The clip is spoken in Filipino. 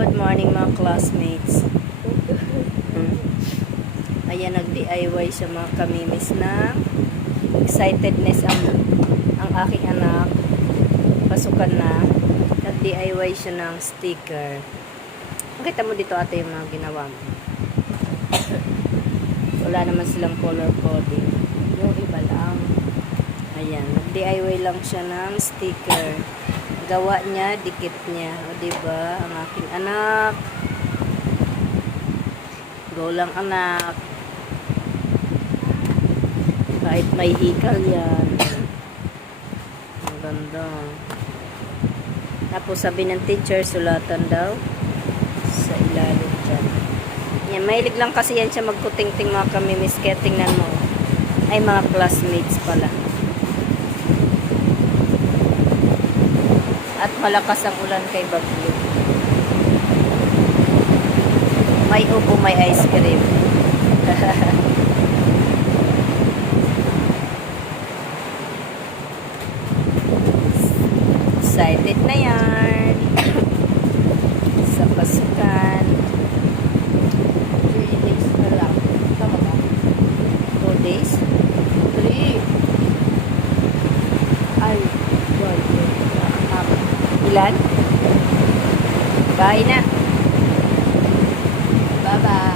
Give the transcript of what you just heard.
Good morning mga classmates. Ayan, nag-DIY siya mga kamimis na excitedness ang aking anak. Pasukan na. Nag-DIY siya ng sticker. Makita mo dito ate yung mga ginawa mo. Wala naman silang color coding. Yung iba lang. Ayan, nag-DIY lang siya ng sticker. Gawa niya, dikit niya. O diba, ang aking anak. Go lang anak. Kahit may hikal yan. Ang ganda. Tapos sabi ng teacher, sulatan daw sa ilalim dyan. Yan, mahilig lang kasi yan siya magkuting-ting mga kamimis. Kaya tingnan mo. Ay, mga classmates pala. At malakas ang ulan kay Bagyo. May upo, may ice cream. Excited na yan. Sa pasukan. 3 days na lang. Tama ba? 2 days? 3. Ay, boy. Ilan? Bye na. Bye-bye.